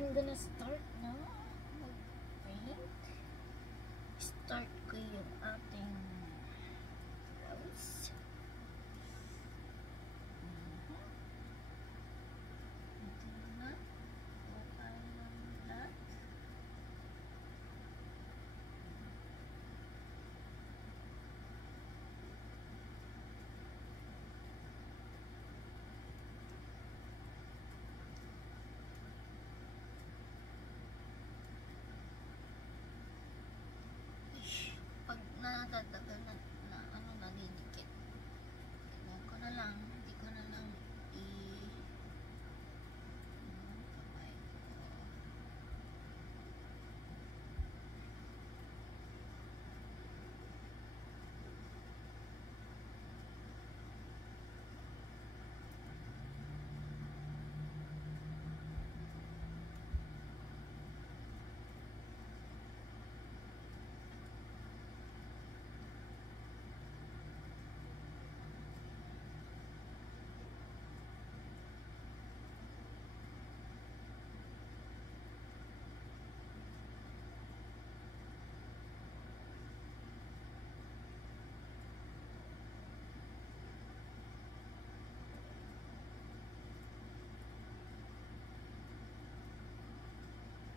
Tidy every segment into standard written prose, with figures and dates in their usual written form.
I'm gonna start now mag-paint. Start ko yung ating blouse. Ito na. Bukay ng black. Pag nadadagan na ano, nalinikit, kailangan ko na lang, hindi ko na lang kamay ko.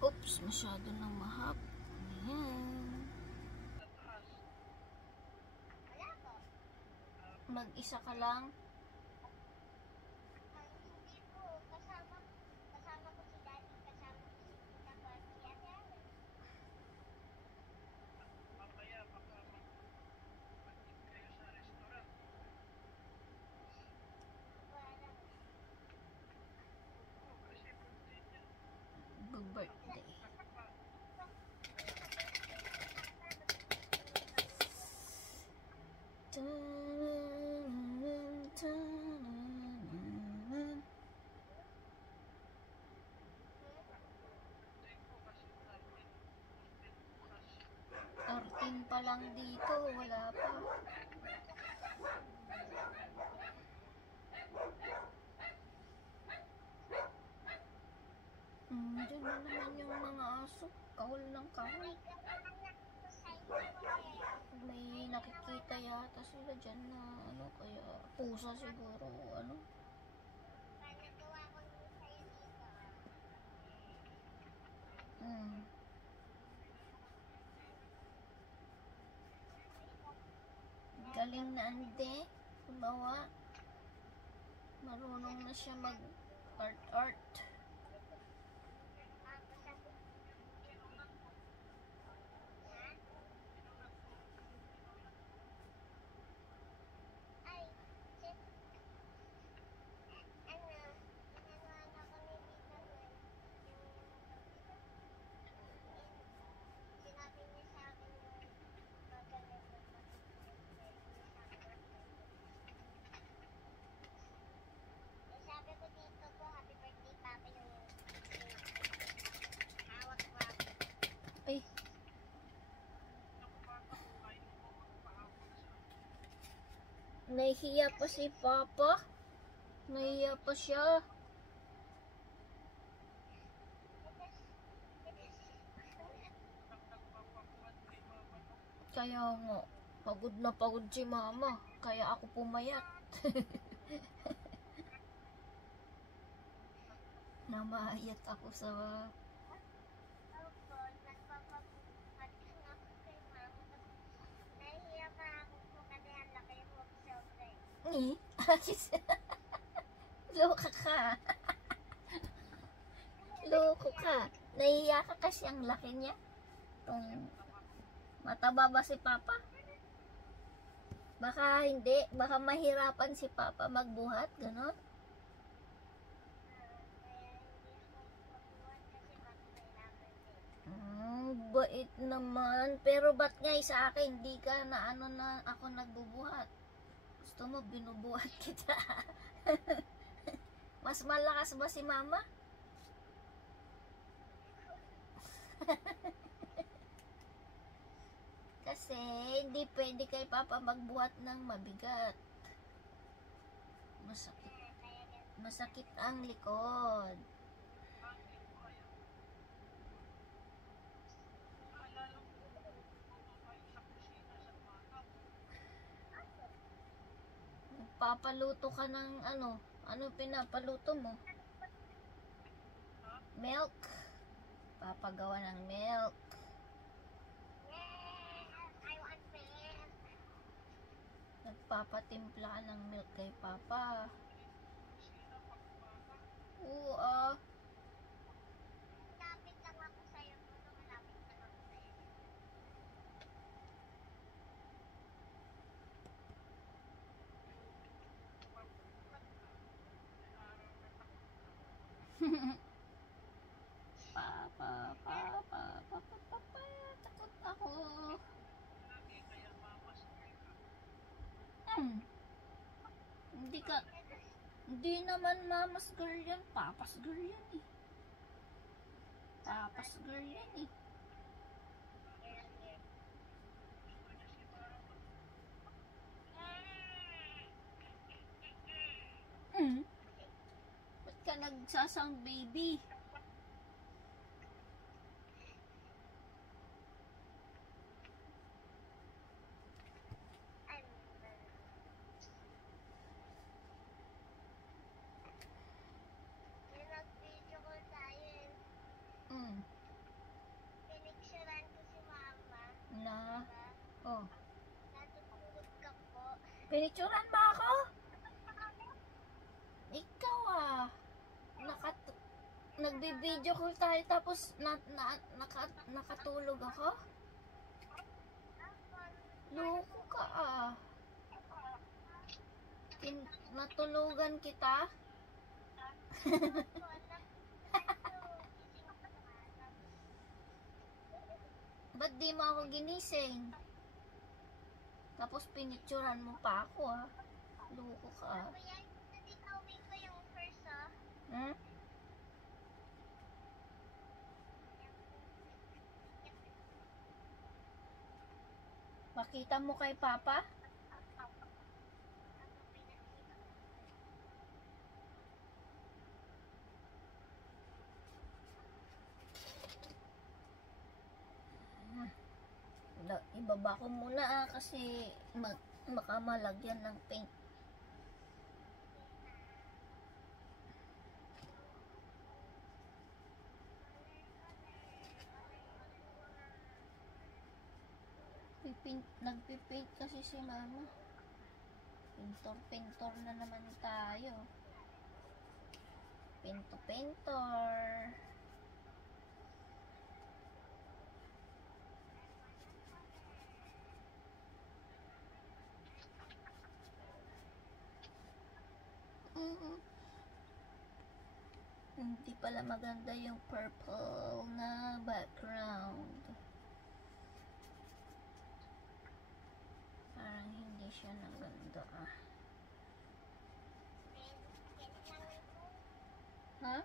Oops, masyado nang mahap. Ayan. Mag-isa ka lang? Hindi po. Kasama ko si Daddy, kasama ko si Tita ko at si Ate Ate. Mamaya, baka mag-eat kayo sa restaurant. Wala. Kasi birthday niya. Birthday. Orting pa lang dito, wala pa. Diyan na naman yung mga aso. Kahol ng kahol. May nakikita yata sila dyan na ano, kaya pusa siguro, ano. Galing na ande, gumawa. Marunong na siya mag art. Sabi ko dito po, happy birthday, Papa, yung hawak ko. Ay. Nahihiya pa si Papa. Nahihiya pa siya. Kaya nga, pagod na pagod si Mama. Kaya ako pumayat. Namayat ako sa... Loko ka. Loko ka. Nahiya ka kasi ang laki niya. Mataba ba si Papa? Baka hindi. Baka mahirapan si Papa magbuhat. Ganon. Bait naman. Pero ba't nga sa akin hindi ka na ano na ako nagbubuhat? Gusto mo binubuhat kita? Mas malakas ba si Mama? Kasi hindi pwede kay Papa magbuhat ng mabigat. Masakit ang likod. Magpapaluto ka ng ano? Ano pinapaluto mo? Milk. Papagawa ng milk. Yes, I want milk. Nagpapatimpla ka ng milk kay Papa. Oo ah. Malapit lang ako sa'yo, Bruno. Malapit lang ako sa'yo. Papa, Papa, Papa, Papa, takot ako. Hindi ka, hindi naman mama's girl yan, papa's girl yan eh. Papa's girl yan eh. Ba't ka nagsasang baby? Yung nag-video ko tayo, pinicturean ko si Mama. Na, Diba? oh. Natutulog ka po. Pinicturan mo ako? Ikaw ah. Nagbi-video call tayo tapos nakatulog ako? Loko ka ah. Natulugan kita? Ba't di mo ako ginising? Tapos pinicturan mo pa ako ah. Loko ka ah. Kuya, natitawin ko yung first, oh. Hmm? Makita mo kay Papa? Ibaba ko muna ah, kasi baka malagyan ng paint. Nagpipaint kasi si Mama. Pintor na naman tayo. Pintor. Hindi pala maganda yung purple na background. Parang hindi siya naganda ah. Ha?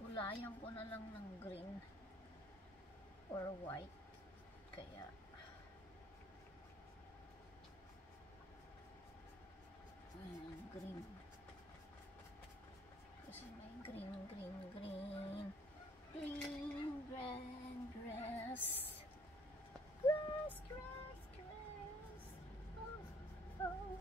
Kulayan ko na lang ng green or white, kaya green kasi may green grass. Oh.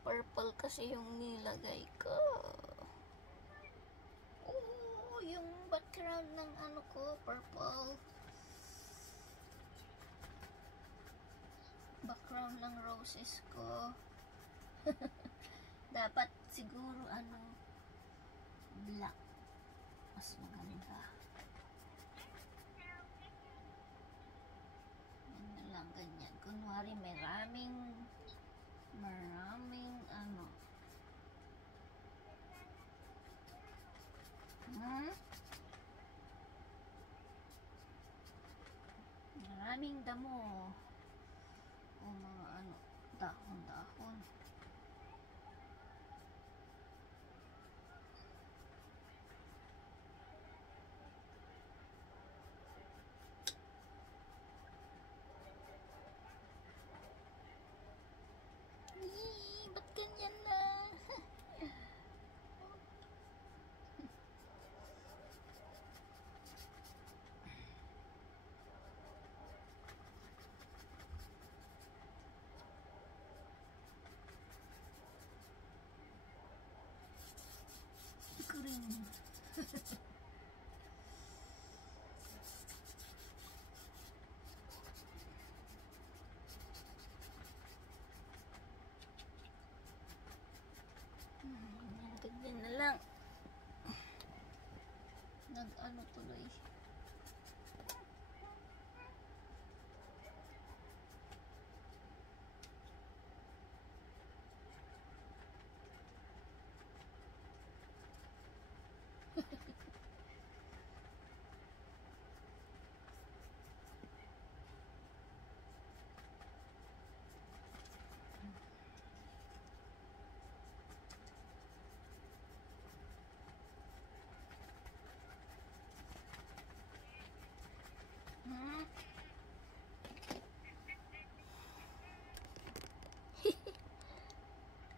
Purple kasi yung nilagay ko. Oh, yung background ng ano ko, purple. Background ng roses ko. Dapat siguro ano, black. Mas maganda. Yan lang, ganyan. Kunwari maraming ano. daming damo. O mga ano, dahon-dahon. Ba't ganyan na? Green. Ganyan na lang. Nag-ano tuloy.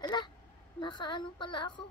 Ala, nakaano pala ako.